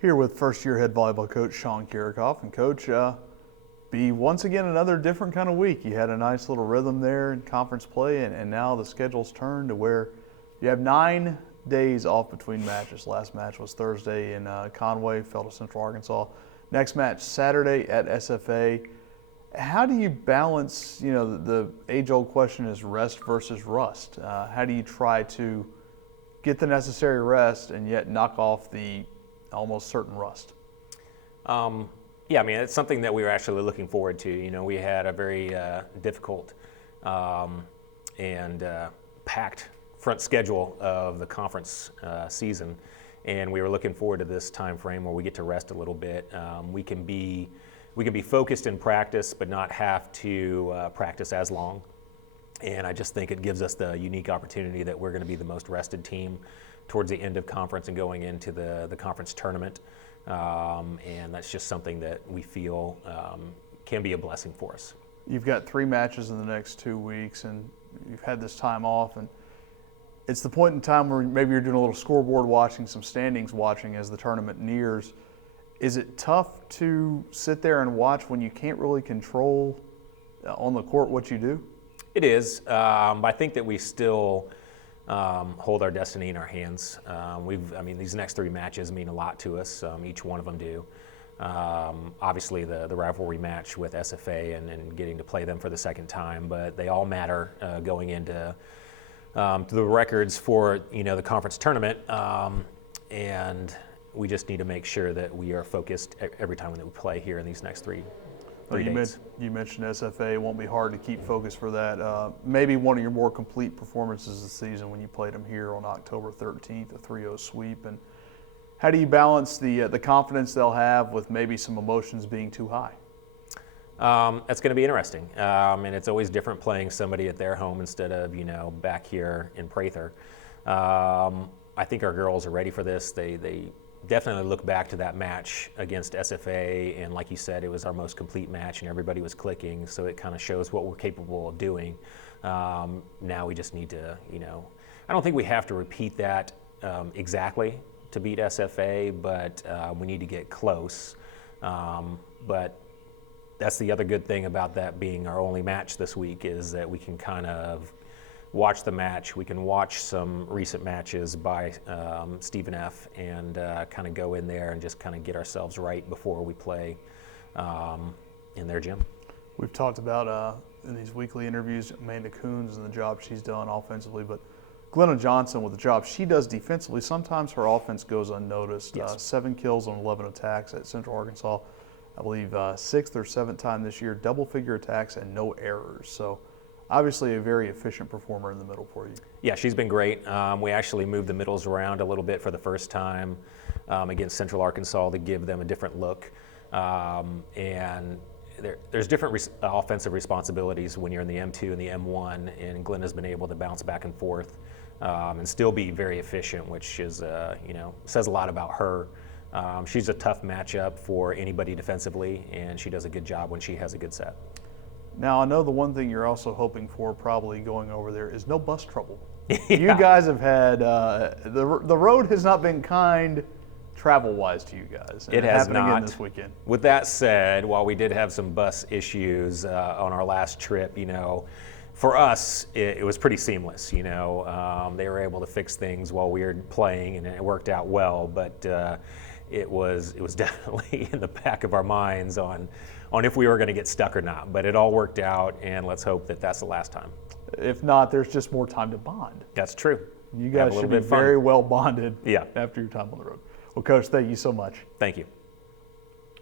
Here with first-year head volleyball coach Sean Kiracofe. And Coach, be once again another different kind of week. You had a nice little rhythm there in conference play, and now the schedule's turned to where you have 9 days off between matches. Last match was Thursday in Conway, fell to Central Arkansas. Next match Saturday at SFA. How do you balance, the age-old question is rest versus rust. How do you try to get the necessary rest and yet knock off the almost certain rust? Yeah, it's something that we were actually looking forward to. We had a very difficult and packed front schedule of the conference season, and we were looking forward to this time frame where we get to rest a little bit. We can be focused in practice, but not have to practice as long. And I just think it gives us the unique opportunity that we're going to be the most rested team towards the end of conference and going into the conference tournament. And that's just something that we feel can be a blessing for us. You've got 3 matches in the next 2 weeks, and you've had this time off, and it's the point in time where maybe you're doing a little scoreboard watching, some standings watching as the tournament nears. Is it tough to sit there and watch when you can't really control on the court what you do? It is. I think that we still hold our destiny in our hands. These next 3 matches mean a lot to us. Each one of them do. Obviously, the rivalry match with SFA and getting to play them for the second time, but they all matter going into the records for the conference tournament. And we just need to make sure that we are focused every time that we play here in these next 3 days. You mentioned SFA. It won't be hard to keep focus for that. Maybe one of your more complete performances this season when you played them here on October 13th, a 3-0 sweep. And how do you balance the confidence they'll have with maybe some emotions being too high? That's going to be interesting. And it's always different playing somebody at their home instead of, back here in Prather. I think our girls are ready for this. They definitely look back to that match against SFA, and like you said, it was our most complete match and everybody was clicking, so it kind of shows what we're capable of doing. Now we just need to, I don't think we have to repeat that exactly to beat SFA, but we need to get close. But that's the other good thing about that being our only match this week, is that we can kind of watch the match. We can watch some recent matches by Stephen F. and kind of go in there and just kind of get ourselves right before we play in their gym. We've talked about in these weekly interviews Amanda Coons and the job she's done offensively, but Glennon Johnson with the job she does defensively, sometimes her offense goes unnoticed. Yes. 7 kills on 11 attacks at Central Arkansas. I believe 6th or 7th time this year, double-figure attacks and no errors. So obviously a very efficient performer in the middle for you. Yeah, she's been great. We actually moved the middles around a little bit for the first time against Central Arkansas to give them a different look. And there's different offensive responsibilities when you're in the M2 and the M1, and Glenn has been able to bounce back and forth and still be very efficient, which is, says a lot about her. She's a tough matchup for anybody defensively, and she does a good job when she has a good set. Now, I know the one thing you're also hoping for probably going over there is no bus trouble. Yeah. You guys have had, the road has not been kind travel-wise to you guys. It has not. Again this weekend. With that said, while we did have some bus issues on our last trip, for us, it was pretty seamless. They were able to fix things while we were playing, and it worked out well, but it was definitely in the back of our minds on if we were going to get stuck or not. But it all worked out, and let's hope that that's the last time. If not, there's just more time to bond. That's true. You guys should be very well bonded after your time on the road. Well, Coach, thank you so much. Thank you.